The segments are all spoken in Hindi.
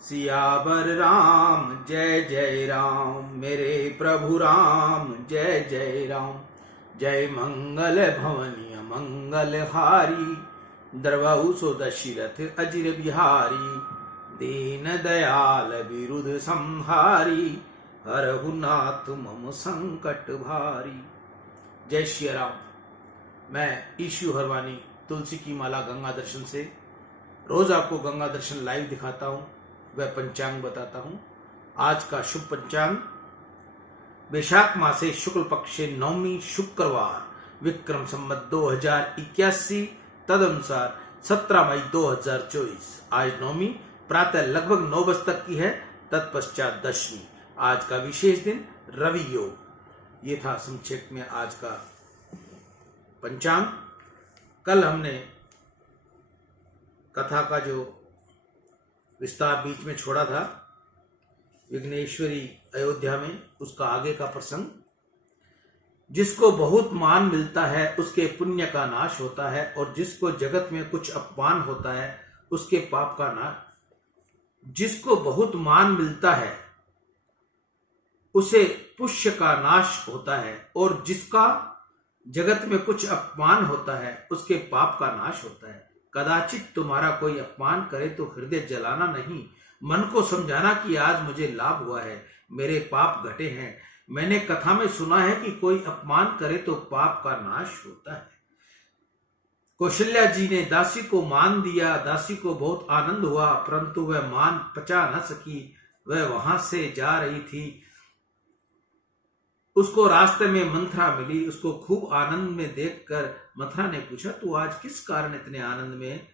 सियावर राम जय जय राम, मेरे प्रभु राम जय जय राम। जय मंगल भवनीय मंगल हारी, द्रवहु सो दशरथ अजिर बिहारी। दीन दयाल विरुद्ध संहारी, हरहु नाथ मम संकट भारी। जय श्री राम। मैं ईशु हरवानी तुलसी की माला गंगा दर्शन से रोज आपको गंगा दर्शन लाइव दिखाता हूँ, वह पंचांग बताता हूँ। आज का शुभ पंचांग वैशाख मासे शुक्ल पक्षे नवमी शुक्रवार, विक्रम संवत 2081, तद अनुसार 17 मई 2024। आज नवमी प्रातः लगभग 9 बजे तक की है, तत्पश्चात दशमी। आज का विशेष दिन रवि योग। ये था संक्षेप में आज का पंचांग। कल हमने कथा का जो विस्तार बीच में छोड़ा था, विघ्नेश्वरी अयोध्या में, उसका आगे का प्रसंग। जिसको बहुत मान मिलता है उसके पुण्य का नाश होता है, और जिसको जगत में कुछ अपमान होता है उसके पाप का नाश। जिसको बहुत मान मिलता है उसे पुष्य का नाश होता है, और जिसका जगत में कुछ अपमान होता है उसके पाप का नाश होता है। कदाचित तुम्हारा कोई अपमान करे तो हृदय जलाना नहीं, मन को समझाना कि आज मुझे लाभ हुआ है, मेरे पाप घटे हैं। मैंने कथा में सुना है कि कोई अपमान करे तो पाप का नाश होता है। कौशल्या जी ने दासी को मान दिया, दासी को बहुत आनंद हुआ, परंतु वह मान पचा न सकी। वह वहां से जा रही थी, उसको रास्ते में मंथरा मिली। उसको खूब आनंद में देखकर मंथरा ने पूछा, तू आज किस कारण इतने आनंद में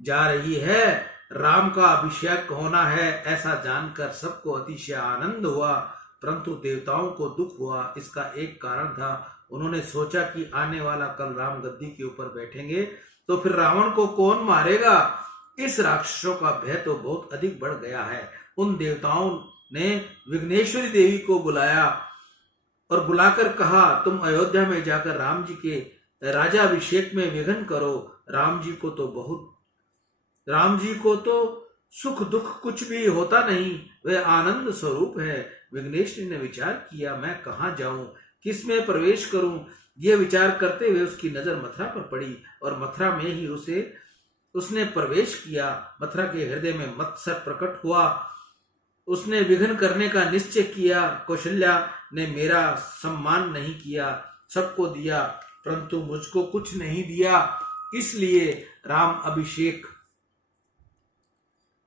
जा रही है? राम का अभिषेक होना है, ऐसा जानकर सबको अतिशय आनंद हुआ, परंतु देवताओं को दुख हुआ। इसका एक कारण था, उन्होंने सोचा कि आने वाला कल राम गद्दी के ऊपर बैठेंगे तो फिर रावण को कौन मारेगा। इस राक्षसों का भय तो बहुत अधिक बढ़ गया है। उन देवताओं ने विघ्नेश्वरी देवी को बुलाया और बुलाकर कहा, तुम अयोध्या में जाकर राम जी के राजाभिषेक में विघ्न करो। राम जी को तो सुख दुख कुछ भी होता नहीं, वह आनंद स्वरूप है। विघ्नेश्वरी ने विचार किया, मैं कहाँ जाऊं, किस में प्रवेश करूं। यह विचार करते हुए उसकी नजर मथुरा पर पड़ी, और मथुरा में ही उसने प्रवेश किया। मथुरा के हृदय में मत्सर प्रकट हुआ। उसने विघ्न करने का निश्चय किया। कौशल्या ने मेरा सम्मान नहीं किया, सबको दिया, परंतु मुझको कुछ नहीं दिया, इसलिए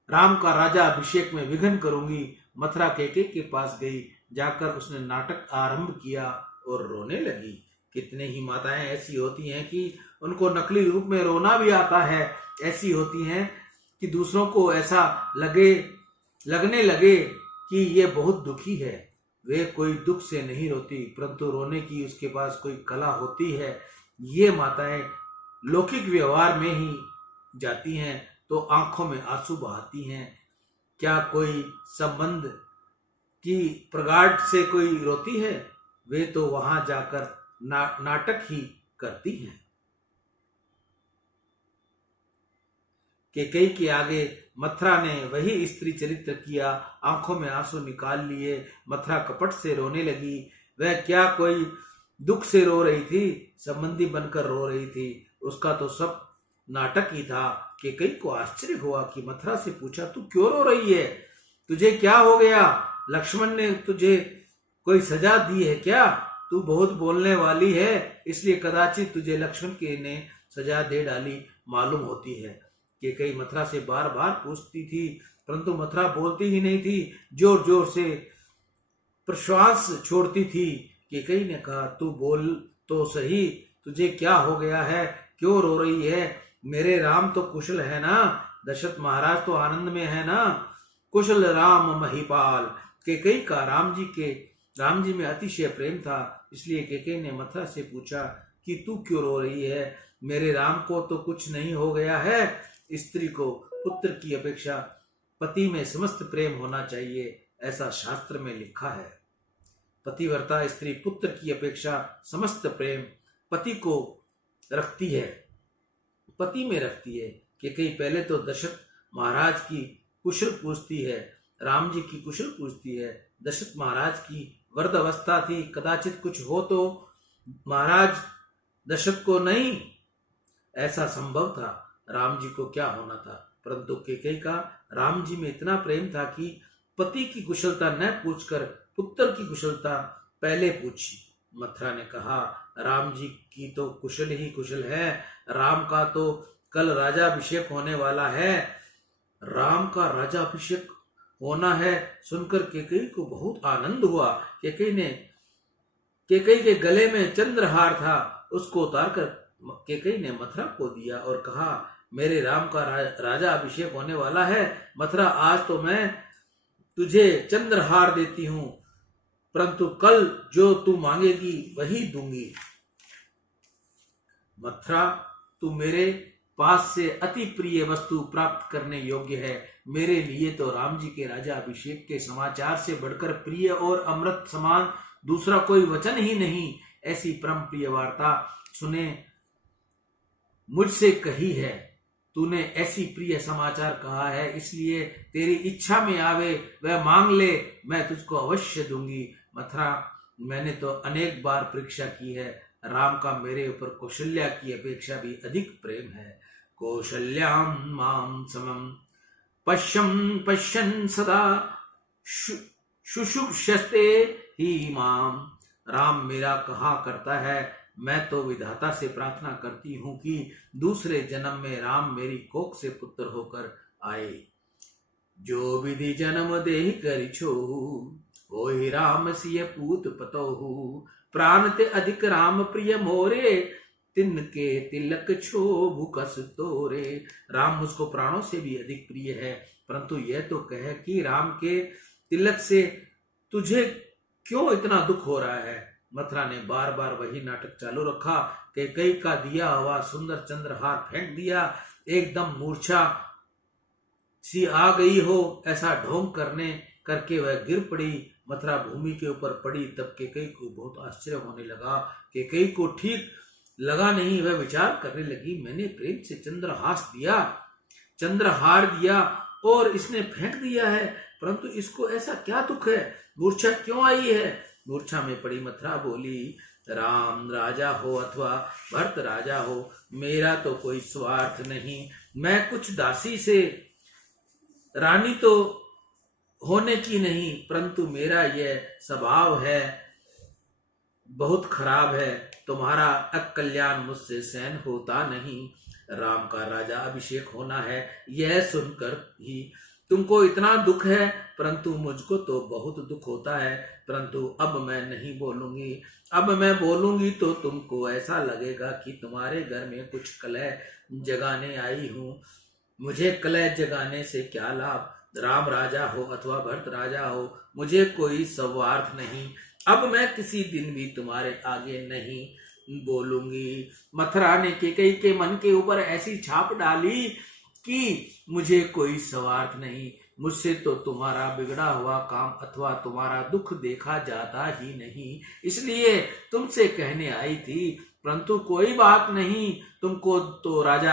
राम का राजा अभिषेक में विघ्न करूंगी। मथुरा के पास गई, जाकर उसने नाटक आरंभ किया और रोने लगी। कितने ही माताएं ऐसी होती हैं कि उनको नकली रूप में रोना भी आता है। ऐसी होती हैं कि दूसरों को ऐसा लगने लगे कि ये बहुत दुखी है। वे कोई दुख से नहीं रोती, परंतु रोने की उसके पास कोई कला होती है। ये माताएं लौकिक व्यवहार में ही जाती हैं तो आंखों में आंसू बहाती हैं। क्या कोई संबंध की प्रगाढ़ से कोई रोती है? वे तो वहां जाकर नाटक ही करती हैं। कैकेयी के आगे मथुरा ने वही स्त्री चरित्र किया, आंखों में आंसू निकाल लिए। मथुरा कपट से रोने लगी। वह क्या कोई दुख से रो रही थी, संबंधी बनकर रो रही थी। उसका तो सब नाटक ही था। कैकेयी को आश्चर्य हुआ कि मथुरा से पूछा, तू क्यों रो रही है? तुझे क्या हो गया? लक्ष्मण ने तुझे कोई सजा दी है क्या? तू बहुत बोलने वाली है, इसलिए कदाचित तुझे लक्ष्मण के ने सजा दे डाली मालूम होती है। कैकेयी मथुरा से बार बार पूछती थी, परंतु मथुरा बोलती ही नहीं थी, जोर जोर से प्रश्वास छोड़ती थी। कैकेयी ने कहा, तू बोल तो सही, तुझे क्या हो गया है, क्यों रो रही है? मेरे राम तो कुशल है ना, दशरथ महाराज तो आनंद में है ना। कुशल राम महिपाल। कैकेयी का राम जी में अतिशय प्रेम था, इसलिए कैकेयी ने मथुरा से पूछा कि तू क्यों रो रही है? मेरे राम को तो कुछ नहीं हो गया है। स्त्री को पुत्र की अपेक्षा पति में समस्त प्रेम होना चाहिए, ऐसा शास्त्र में लिखा है। पतिव्रता स्त्री पुत्र की अपेक्षा समस्त प्रेम पति को रखती है, पति में रखती है। कैकेयी पहले तो दशरथ महाराज की कुशल पूछती है, राम जी की कुशल पूछती है। दशरथ महाराज की वृद्ध अवस्था थी, कदाचित कुछ हो तो महाराज दशरथ को नहीं, ऐसा संभव था। राम जी को क्या होना था, परंतु कैकेयी का राम जी में इतना प्रेम था कि पति की कुशलता न पूछकर पुत्र की कुशलता पहले पूछी। मथुरा ने कहा, राम जी की तो कुशल ही कुशल है, राम का तो कल राजाभिषेक होने वाला है। राम का राजाभिषेक होना है सुनकर कैकेयी को बहुत आनंद हुआ। कैकेयी के गले में चंद्रहार था, उसको उतारकर कैकेयी ने मथुरा को दिया और कहा, मेरे राम का राजा अभिषेक होने वाला है मथुरा, आज तो मैं तुझे चंद्रहार देती हूं, परंतु कल जो तू मांगेगी वही दूंगी। मथुरा, तू मेरे पास से अति प्रिय वस्तु प्राप्त करने योग्य है। मेरे लिए तो राम जी के राजा अभिषेक के समाचार से बढ़कर प्रिय और अमृत समान दूसरा कोई वचन ही नहीं। ऐसी परम प्रिय वार्ता सुने मुझसे कही है, तूने ऐसी प्रिय समाचार कहा है, इसलिए तेरी इच्छा में आवे वह मांग ले, मैं तुझको अवश्य दूंगी। मथुरा, मैंने तो अनेक बार परीक्षा की है, राम का मेरे ऊपर कौशल्या की अपेक्षा भी अधिक प्रेम है। कौशल्याम माम समम पश्यन् सदा शुशुक्षते ही माम। राम मेरा कहा करता है, मैं तो विधाता से प्रार्थना करती हूं कि दूसरे जन्म में राम मेरी कोख से पुत्र होकर आए। जो विधि जन्म देहि करि छोहु, होहि राम सिय पूत पतोहु। प्राण ते अधिक राम प्रिय मोरे, तिनके तिलक क्षोभु कस तोरे। राम मुझको प्राणों से भी अधिक प्रिय है, परंतु यह तो कह कि राम के तिलक से तुझे क्यों इतना दुख हो रहा है। मथुरा ने बार बार वही नाटक चालू रखा। कैकेयी का दिया हुआ सुंदर चंद्रहार फेंक दिया, एकदम मूर्छा सी आ गई हो ऐसा ढोंग करके वह गिर पड़ी। मथुरा भूमि के ऊपर पड़ी। तब कैकेयी को बहुत आश्चर्य होने लगा। कैकेयी को ठीक लगा नहीं, वह विचार करने लगी, मैंने प्रेम से चंद्रहार दिया और इसने फेंक दिया है, परंतु इसको ऐसा क्या दुख है, मूर्छा क्यों आई है। मूर्छा में पड़ी मथुरा बोली, राम राजा हो अथवा भरत राजा हो, मेरा तो कोई स्वार्थ नहीं। मैं कुछ दासी से रानी तो होने की नहीं, परंतु मेरा यह स्वभाव है बहुत खराब है। तुम्हारा अकल्याण मुझसे सहन होता नहीं। राम का राजा अभिषेक होना है, यह सुनकर ही तुमको इतना दुख है, परंतु मुझको तो बहुत दुख होता है। परंतु अब मैं नहीं बोलूंगी। अब मैं बोलूंगी तो तुमको ऐसा लगेगा कि तुम्हारे घर में कुछ कलह जगाने आई हूं। मुझे कलह जगाने से क्या लाभ। राम राजा हो अथवा भरत राजा हो, मुझे कोई स्वार्थ नहीं। अब मैं किसी दिन भी तुम्हारे आगे नहीं बोलूंगी। मथुरा ने कैकेयी के मन के ऊपर ऐसी छाप डाली कि मुझे कोई स्वार्थ नहीं, मुझसे तो तुम्हारा बिगड़ा हुआ काम अथवा तुम्हारा दुख देखा जाता ही नहीं, इसलिए तुमसे कहने आई थी। परंतु कोई बात नहीं, तुमको तो राज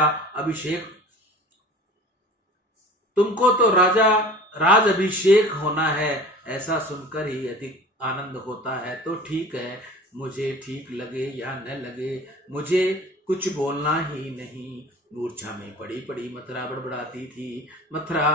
अभिषेक होना है, ऐसा सुनकर ही अधिक आनंद होता है। तो ठीक है, मुझे ठीक लगे या न लगे, मुझे कुछ बोलना ही नहीं। मूर्छा में पड़ी पड़ी मथुरा बड़बड़ाती थी। मथुरा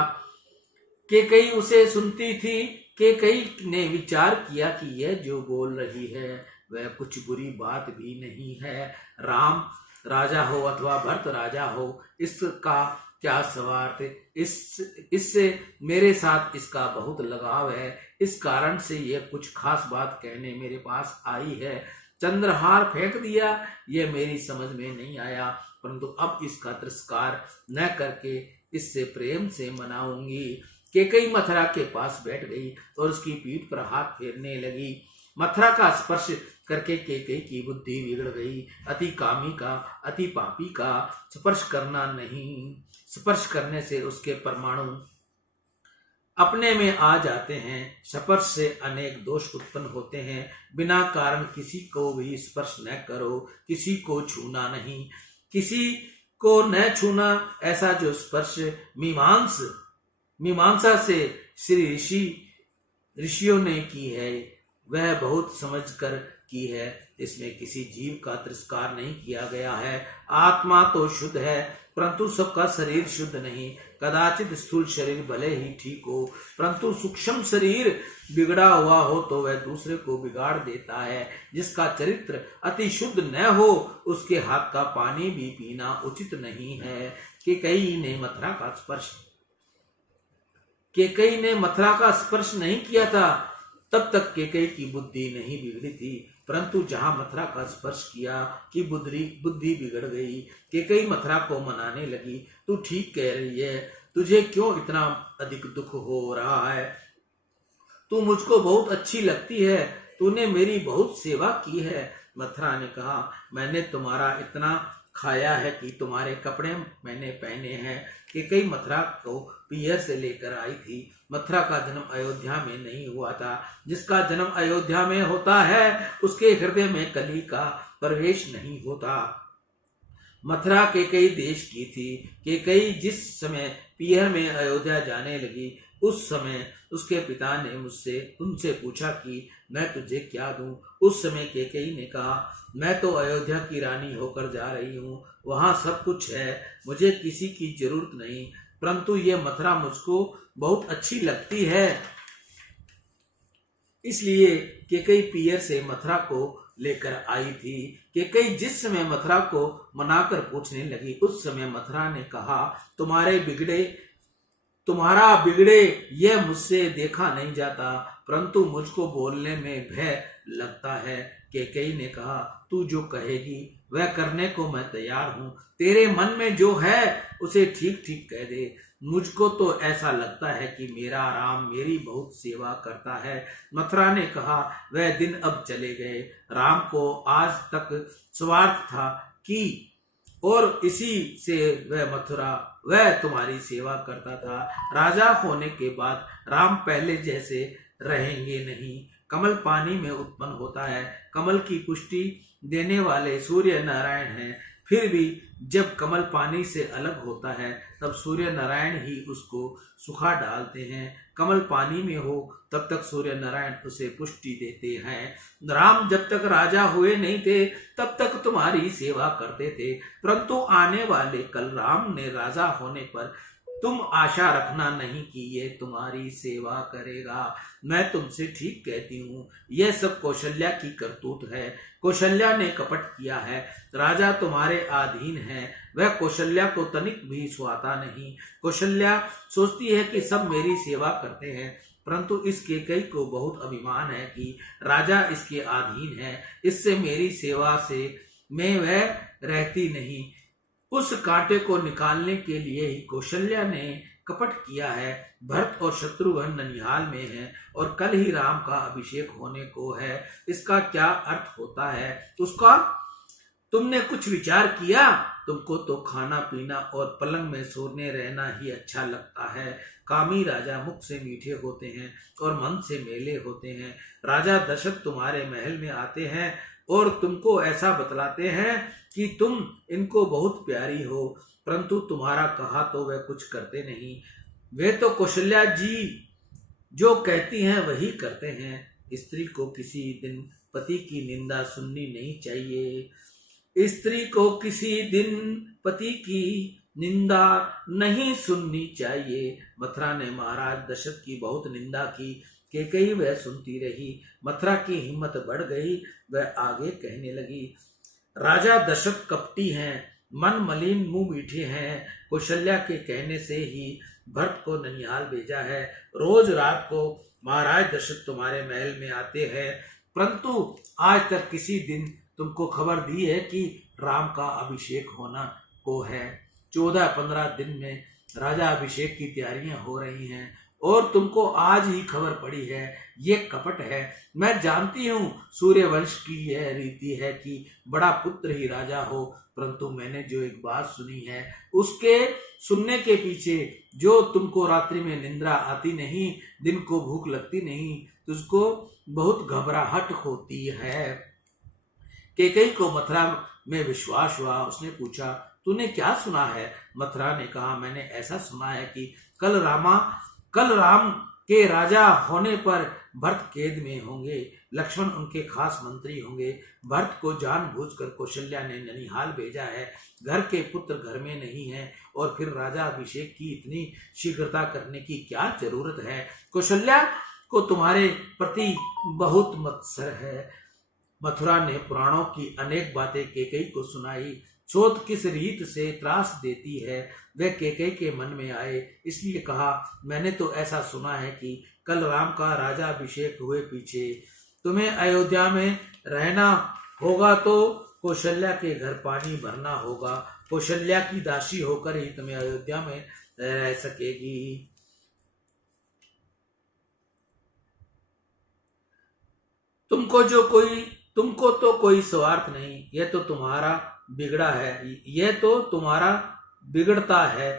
कैकेयी उसे सुनती थी। कैकेयी ने विचार किया कि यह जो बोल रही है वह कुछ बुरी बात भी नहीं है। राम राजा हो अथवा भरत राजा हो, इसका क्या स्वार्थ। इससे मेरे साथ इसका बहुत लगाव है, इस कारण से यह कुछ खास बात कहने मेरे पास आई है। चंद्रहार फेंक दिया, यह मेरी समझ में नहीं आया, परंतु अब इसका तिरस्कार न करके इससे प्रेम से मनाऊंगी। कैकेयी मथुरा के पास बैठ गई और उसकी पीठ पर हाथ फेरने लगी। मथुरा का स्पर्श करके कैकेयी की बुद्धि बिगड़ गई। अति कामी का, अति पापी का स्पर्श करना नहीं। स्पर्श करने से उसके परमाणु अपने में आ जाते हैं। स्पर्श से अनेक दोष उत्पन्न होते हैं। बिना कारण किसी को भी स्पर्श न करो। किसी को छूना नहीं, किसी को न छूना। ऐसा जो स्पर्श मीमांसा से श्री ऋषियों ने की है, वह बहुत समझकर की है। इसमें किसी जीव का तिरस्कार नहीं किया गया है। आत्मा तो शुद्ध है, परंतु सबका शरीर शुद्ध नहीं। कदाचित स्थूल शरीर भले ही ठीक हो, परंतु सूक्ष्म शरीर बिगड़ा हुआ हो तो वह दूसरे को बिगाड़ देता है। जिसका चरित्र अति शुद्ध न हो, उसके हाथ का पानी भी पीना उचित नहीं है। केकई ने मथुरा का स्पर्श नहीं किया था, तब तक केकई की बुद्धि नहीं बिगड़ी थी, परंतु जहां मथुरा का स्पर्श किया कि बुद्धि बिगड़ गई। केकई मथुरा को मनाने लगी, तू ठीक कह रही है, तुझे क्यों इतना अधिक दुख हो रहा है? तू मुझको बहुत अच्छी लगती है, तूने मेरी बहुत सेवा की है। मथुरा ने कहा, मैंने तुम्हारा इतना खाया है कि तुम्हारे कपड़े मैंने पहने हैं। केकई मथुरा को पियर से लेकर आई थी। मथुरा का जन्म अयोध्या में नहीं हुआ था। जिसका जन्म अयोध्या में होता है, उसके हृदय में कली का प्रवेश नहीं होता। मथुरा केकई देश की थी। केकई जिस समय पियर में अयोध्या जाने लगी, उस समय उसके पिता ने उनसे पूछा कि मैं तुझे क्या दूं। उस समय केकई ने कहा, मैं तो अयोध्या की रानी होकर जा रही हूँ, वहां सब कुछ है, मुझे किसी की जरूरत नहीं, परंतु ये मथुरा मुझको बहुत अच्छी लगती है। इसलिए केकई पियर से मथुरा को लेकर आई थी। केकई जिस समय मथुरा को मनाकर पूछने लगी, उस समय मथुरा ने कहा, तुम्हारा बिगड़े यह मुझसे देखा नहीं जाता, परंतु मुझको बोलने में भय लगता है। केकई ने कहा, तू जो कहेगी वह करने को मैं तैयार हूँ। तेरे मन में जो है उसे ठीक ठीक कह दे। मुझको तो ऐसा लगता है कि मेरा राम मेरी बहुत सेवा करता है। मथुरा ने कहा, वह दिन अब चले गए। राम को आज तक स्वार्थ था कि और इसी से वह तुम्हारी सेवा करता था। राजा होने के बाद राम पहले जैसे रहेंगे नहीं। कमल पानी में उत्पन्न होता है, कमल की पुष्टि देने वाले सूर्य नारायण हैं। फिर भी जब कमल पानी से अलग होता है, तब सूर्य नारायण ही उसको सुखा डालते हैं। कमल पानी में हो तब तक सूर्य नारायण उसे पुष्टि देते हैं। राम जब तक राजा हुए नहीं थे, तब तक तुम्हारी सेवा करते थे, परंतु आने वाले कल राम ने राजा होने पर तुम आशा रखना नहीं कि ये तुम्हारी सेवा करेगा। मैं तुमसे ठीक कहती हूँ, यह सब कौशल्या की करतूत है। कौशल्या ने कपट किया है। राजा तुम्हारे अधीन है, वह कौशल्या को तनिक भी सुहाता नहीं। कौशल्या सोचती है कि सब मेरी सेवा करते हैं, परंतु इस केकई को बहुत अभिमान है कि राजा इसके अधीन है, इससे मेरी सेवा में वह रहती नहीं। उस कांटे को निकालने के लिए ही कौशल्या ने कपट किया है। भरत और शत्रुघ्न ननिहाल में हैं और कल ही राम का अभिषेक होने को है। इसका क्या अर्थ होता है उसका तुमने कुछ विचार किया? तुमको तो खाना पीना और पलंग में सोने रहना ही अच्छा लगता है। कामी राजा मुख से मीठे होते हैं और मन से मेले होते हैं। राजा दशरथ तुम्हारे महल में आते हैं और तुमको ऐसा बतलाते हैं कि तुम इनको बहुत प्यारी हो, परंतु तुम्हारा कहा तो वे कुछ करते नहीं। वे तो कौशल्या जी जो कहती हैं वही करते हैं। स्त्री को किसी दिन पति की निंदा सुननी नहीं चाहिए। स्त्री को किसी दिन पति की निंदा नहीं सुननी चाहिए। मथुरा ने महाराज दशरथ की बहुत निंदा की। केकई वह सुनती रही। मथुरा की हिम्मत बढ़ गई। वह आगे कहने लगी, राजा दशरथ कपटी हैं, मन मलिन मुंह मीठे हैं। कौशल्या के कहने से ही भरत को ननिहाल भेजा है। रोज रात को महाराज दशरथ तुम्हारे महल में आते हैं, परंतु आज तक किसी दिन तुमको खबर दी है कि राम का अभिषेक होना को है। 14-15 दिन में राजा अभिषेक की तैयारियां हो रही हैं और तुमको आज ही खबर पड़ी है। ये कपट है। मैं जानती हूँ सूर्यवंश की यह रीति है कि बड़ा पुत्र ही राजा हो, परंतु मैंने जो एक बात सुनी है उसके सुनने के पीछे जो तुमको रात्रि में निंद्रा आती नहीं, दिन को भूख लगती नहीं, तुझको बहुत घबराहट होती है। केकई को मथुरा में विश्वास हुआ। उसने पूछा, तूने क्या सुना है? मथुरा ने कहा, मैंने ऐसा सुना है कि कल रामा कल राम के राजा होने पर भरत कैद में होंगे, लक्ष्मण उनके खास मंत्री होंगे। भरत को जानबूझकर कौशल्या ने ननिहाल भेजा है, घर के पुत्र घर में नहीं है, और फिर राजा अभिषेक की इतनी शीघ्रता करने की क्या जरूरत है? कौशल्या को तुम्हारे प्रति बहुत मत्सर है। मथुरा ने पुराणों की अनेक बातें कैकेयी को सुनाई। चोट किस रीत से त्रास देती है वह कैकेयी के मन में आए, इसलिए कहा, मैंने तो ऐसा सुना है कि कल राम का राजा अभिषेक हुए पीछे तुम्हें अयोध्या में रहना होगा, तो कौशल्या के घर पानी भरना होगा। कौशल्या की दासी होकर ही तुम्हें अयोध्या में रह सकेगी। तुमको तो कोई स्वार्थ नहीं, यह तो तुम्हारा बिगड़ा है, यह तो तुम्हारा बिगड़ता है,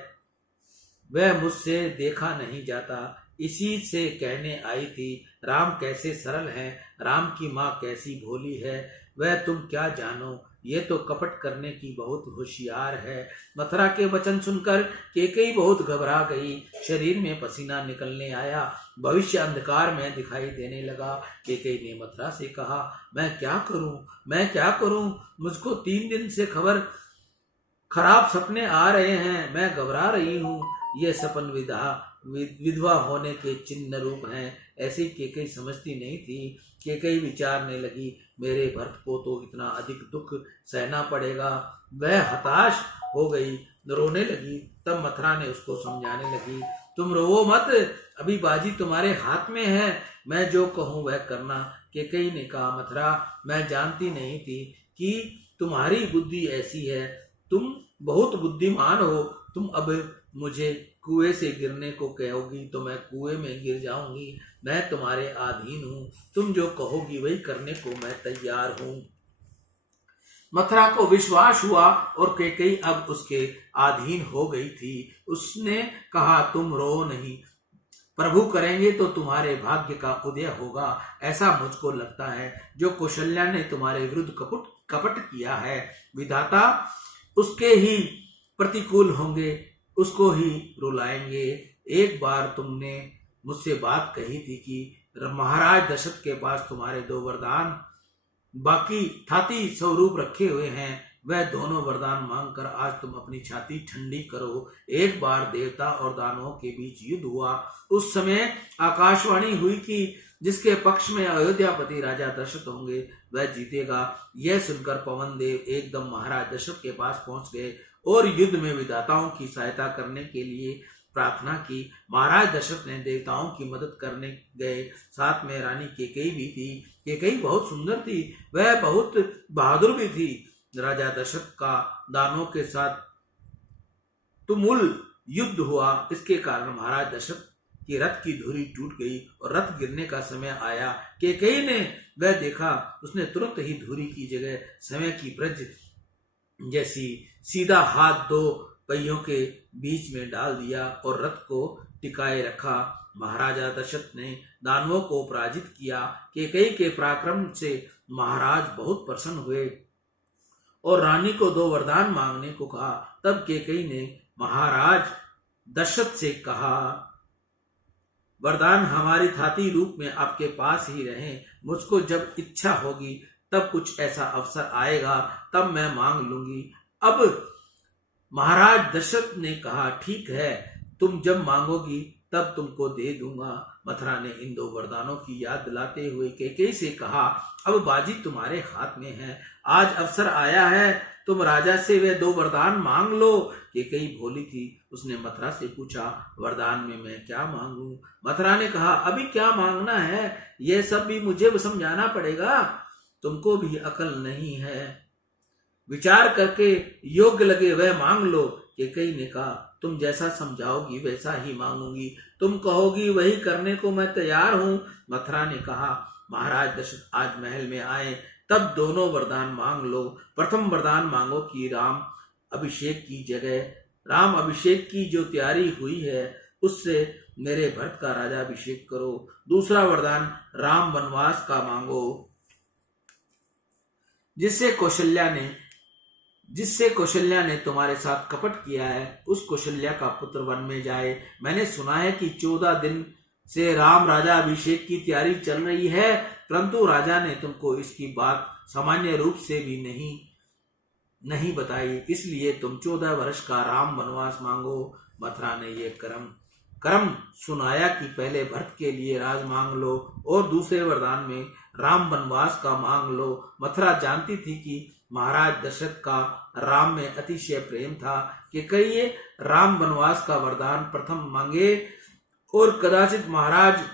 वह मुझसे देखा नहीं जाता, इसी से कहने आई थी। राम कैसे सरल हैं, राम की माँ कैसी भोली है, वह तुम क्या जानो, ये तो कपट करने की बहुत होशियार है। मथुरा के वचन सुनकर कैकेयी बहुत घबरा गई, शरीर में पसीना निकलने आया, भविष्य अंधकार में दिखाई देने लगा। कैकेयी ने मथुरा से कहा, मैं क्या करूं, मुझको 3 दिन से खराब सपने आ रहे हैं, मैं घबरा रही हूँ, ये सपन विधवा होने के चिन्ह रूप हैं। ऐसी कैकेयी समझती नहीं थी। कैकेयी विचारने लगी, मेरे भरत को तो इतना अधिक दुख सहना पड़ेगा। वह हताश हो गई, रोने लगी। तब मथुरा ने उसको समझाने लगी, तुम रोवो मत, अभी बाजी तुम्हारे हाथ में है, मैं जो कहूँ वह करना। कैकेयी ने कहा, मथुरा, मैं जानती नहीं थी कि तुम्हारी बुद्धि ऐसी है, तुम बहुत बुद्धिमान हो। तुम अब मुझे कुएं से गिरने को कहोगी तो मैं कुएं में गिर जाऊंगी, मैं तुम्हारे अधीन हूँ, तुम जो कहोगी वही करने को मैं तैयार हूँ। मथुरा को विश्वास हुआ और कैकेयी अब उसके अधीन हो गई थी। उसने कहा, तुम रो नहीं, प्रभु करेंगे तो तुम्हारे भाग्य का उदय होगा, ऐसा मुझको लगता है। जो कौशल्या ने तुम्हारे विरुद्ध कपट किया है, विधाता उसके ही प्रतिकूल होंगे, उसको ही रुलाएंगे। एक बार तुमने मुझसे बात कही थी कि महाराज दशरथ के पास तुम्हारे 2 वरदान बाकी छाती स्वरूप रखे हुए हैं, वह दोनों वरदान मांगकर आज तुम अपनी छाती ठंडी करो। एक बार देवता और दानवों के बीच युद्ध हुआ, उस समय आकाशवाणी हुई कि जिसके पक्ष में अयोध्यापति राजा दशरथ होंगे वह जीतेगा। यह सुनकर पवन देव एकदम महाराज दशरथ के पास पहुंच गए और युद्ध में विधाताओं की सहायता करने के लिए प्रार्थना की। महाराज दशरथ ने देवताओं की मदद करने गए, साथ में रानी कैकेयी भी थी। कैकेयी बहुत सुंदर थी, वह बहुत बहादुर भी थी। राजा दशरथ का दानवों के साथ तुमुल युद्ध हुआ, इसके कारण महाराज दशरथ की रथ की धुरी टूट गई और रथ गिरने का समय आया। कैकेयी ने वह देखा, उसने तुरंत ही धुरी की जगह समय की ब्रज जैसी सीधा हाथ 2 पहियों के बीच में डाल दिया और रथ को टिकाए रखा। महाराजा दशरथ ने दानवों को पराजित किया। कैकेयी के पराक्रम से महाराज बहुत प्रसन्न हुए और रानी को 2 वरदान मांगने को कहा। तब कैकेयी ने महाराज दशरथ से कहा, वरदान हमारी छाती रूप में आपके पास ही रहें, मुझको जब इच्छा होगी तब कुछ ऐसा अवसर आएगा तब मैं मांग लूंगी। अब महाराज दशरथ ने कहा, ठीक है, तुम जब मांगोगी तब तुमको दे दूंगा। मथुरा ने इन 2 वरदानों की याद दिलाते हुए कैकेयी से कहा, अब बाजी तुम्हारे हाथ में है, आज अवसर आया है, तुम राजा से वे 2 वरदान मांग लो। कैकेयी भोली थी, उसने मथुरा से पूछा, वरदान में मैं क्या मांगू? मथुरा ने कहा, अभी क्या मांगना है यह सब भी मुझे समझाना पड़ेगा, तुमको भी अकल नहीं है, विचार करके योग्य लगे वह मांग लो। कैकेयी ने कहा, तुम जैसा समझाओगी वैसा ही मांगूंगी, तुम कहोगी वही करने को मैं तैयार हूं। मथुरा ने कहा, महाराज दशरथ आज महल में आए तब दोनों वरदान मांग लो। प्रथम वरदान मांगो कि राम अभिषेक की जो तैयारी हुई है उससे मेरे भरत का राजा अभिषेक करो। दूसरा वरदान राम वनवास का मांगो, जिससे कौशल्या ने जिससे कौशल्या ने तुम्हारे साथ कपट किया है उस कौशल्या का पुत्र वन में जाए। मैंने सुना है कि 14 दिन से राम राजा अभिषेक की तैयारी चल रही है, परंतु राजा ने तुमको इसकी बात सामान्य रूप से भी नहीं बताई, इसलिए तुम 14 वर्ष का राम वनवास मांगो। मथुरा ने ये कर्म सुनाया कि पहले भरत के लिए राज मांग लो और दूसरे वरदान में राम वनवास का मांग लो। मथुरा जानती थी कि महाराज दशरथ का राम में अतिशय प्रेम था कि कहिए राम वनवास का वरदान प्रथम मांगे और कदाचित महाराज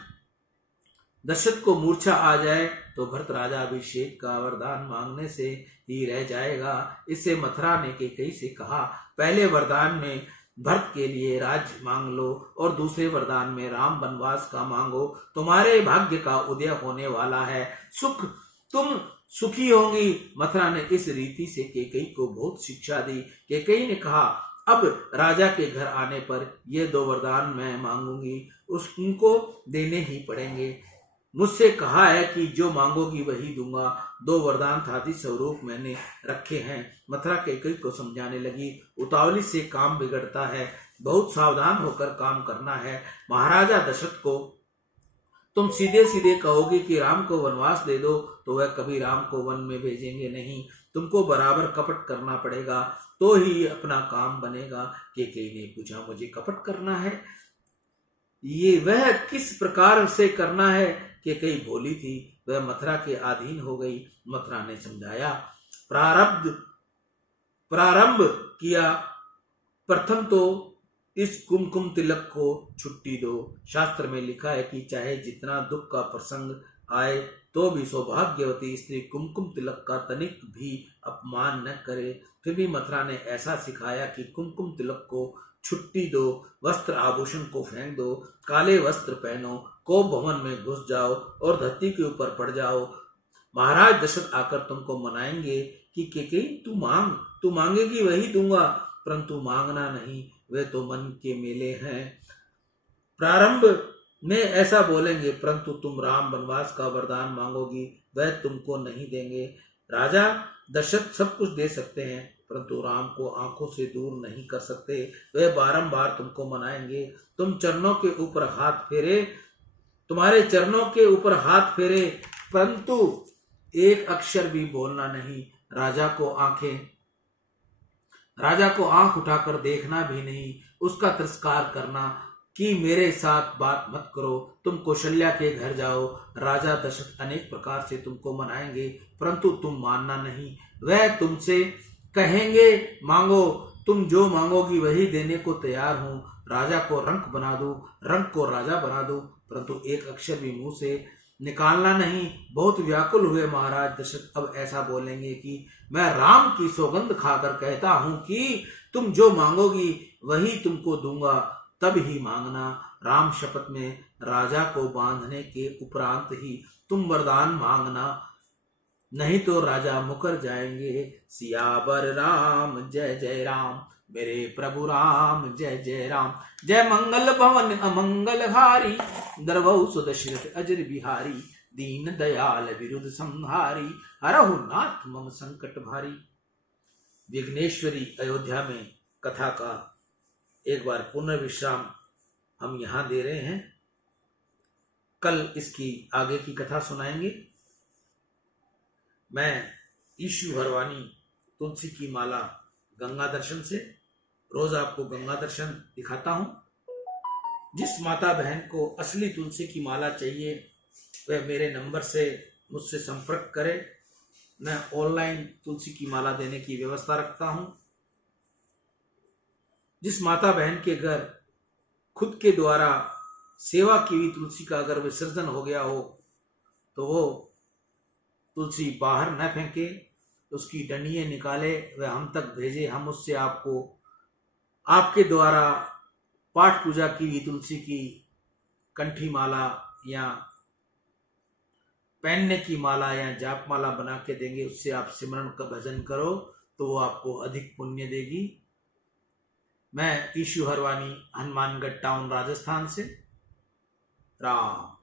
दशरथ को मूर्छा आ जाए तो भरत राजा अभिषेक का वरदान मांगने से ही रह जाएगा। इससे मथुरा ने कैकेयी से कहा, पहले वरदान में भरत के लिए राज्य मांग लो और दूसरे वरदान में राम वनवास का मांगो। तुम्हारे भाग्य का उदय होने वाला है, तुम सुखी होंगी। मथुरा ने इस रीति से कैकेयी को बहुत शिक्षा दी। कैकेयी ने कहा, अब राजा के घर आने पर ये 2 वरदान मैं मांगूंगी, उनको देने ही पड़ेंगे। मुझसे कहा है कि जो मांगोगी वही दूंगा। 2 वरदान थाती स्वरूप मैंने रखे हैं। मथुरा कैकेयी को समझाने लगी, उतावली से काम बिगड़ता है, बहुत सावधान होकर काम करना है। महाराजा दशरथ को तुम सीधे सीधे कहोगे कि राम को वनवास दे दो तो वह कभी राम को वन में भेजेंगे नहीं। तुमको बराबर कपट करना पड़ेगा तो ही अपना काम बनेगा। कैकेयी ने पूछा, मुझे कपट करना है, ये वह किस प्रकार से करना है? कैकेयी भोली थी, वह मथुरा के अधीन हो गई। मथुरा ने समझाया, प्रारंभ किया, प्रथम तो इस कुमकुम तिलक को छुट्टी दो। शास्त्र में लिखा है कि चाहे जितना दुख का प्रसंग आए तो भी सौभाग्यवती स्त्री कुमकुम तिलक का तनिक भी अपमान न करे। फिर भी मथुरा ने ऐसा सिखाया कि कुमकुम तिलक को छुट्टी दो, वस्त्र आभूषण को फेंक दो, काले वस्त्र पहनो, को भवन में घुस जाओ और धरती के ऊपर पड़ जाओ। महाराज दशरथ आकर तुमको मनाएंगे कि कैकेयी तू मांगेगी वही दूंगा, परंतु मांगना नहीं, वे तो मन के मेले हैं। प्रारंभ में ऐसा बोलेंगे, परंतु तुम राम वनवास का वरदान मांगोगी, वह तुमको नहीं देंगे। राजा दशरथ सब कुछ दे सकते हैं, परंतु राम को आंखों से दूर नहीं कर सकते। वे बारंबार तुमको मनाएंगे, तुम्हारे चरणों के ऊपर हाथ फेरे, परंतु एक अक्षर भी बोलना नहीं। राजा को आंख उठाकर देखना भी नहीं, उसका तिरस्कार करना कि मेरे साथ बात मत करो। तुम कौशल्या के घर जाओ, राजा दशरथ अनेक प्रकार से तुमको मनाएंगे, परंतु तुम मानना नहीं। वह तुमसे कहेंगे मांगो, तुम जो मांगोगी वही देने को तैयार हूं। राजा को रंक बना दूं, रंक को राजा बना दूं, परंतु एक अक्षर भी मुंह से निकालना नहीं। बहुत व्याकुल हुए महाराज दशरथ अब ऐसा बोलेंगे कि मैं राम की सौगंध खाकर कहता हूं कि तुम जो मांगोगी वही तुमको दूंगा, तब ही मांगना। राम शपथ में राजा को बांधने के उपरांत ही तुम वरदान मांगना, नहीं तो राजा मुकर जाएंगे। सियावर राम जय जय राम, मेरे प्रभु राम जय जय राम। जय मंगल भवन अमंगल हारी, द्रवहु सुदशरथ अजर बिहारी। दीन दयाल विरुद्ध संहारी, हरहु नाथ मम संकट भारी। विघ्नेश्वरी अयोध्या में कथा का एक बार पुनर्विश्राम हम यहाँ दे रहे हैं। कल इसकी आगे की कथा सुनाएंगे। मैं ईशु हरवानी तुलसी की माला गंगा दर्शन से रोज आपको गंगा दर्शन दिखाता हूं। जिस माता बहन को असली तुलसी की माला चाहिए वह मेरे नंबर से मुझसे संपर्क करे। मैं ऑनलाइन तुलसी की माला देने की व्यवस्था रखता हूं। जिस माता बहन के घर खुद के द्वारा सेवा की हुई तुलसी का अगर विसर्जन हो गया हो तो वो तुलसी बाहर न फेंके, उसकी डंडियां निकाले, वह हम तक भेजे। हम उससे आपको आपके द्वारा पाठ पूजा की हुई तुलसी की कंठी माला या पहनने की माला या जाप माला बना के देंगे। उससे आप सिमरन का भजन करो तो वो आपको अधिक पुण्य देगी। मैं ईशु हरवानी, हनुमानगढ़ टाउन, राजस्थान से। राम।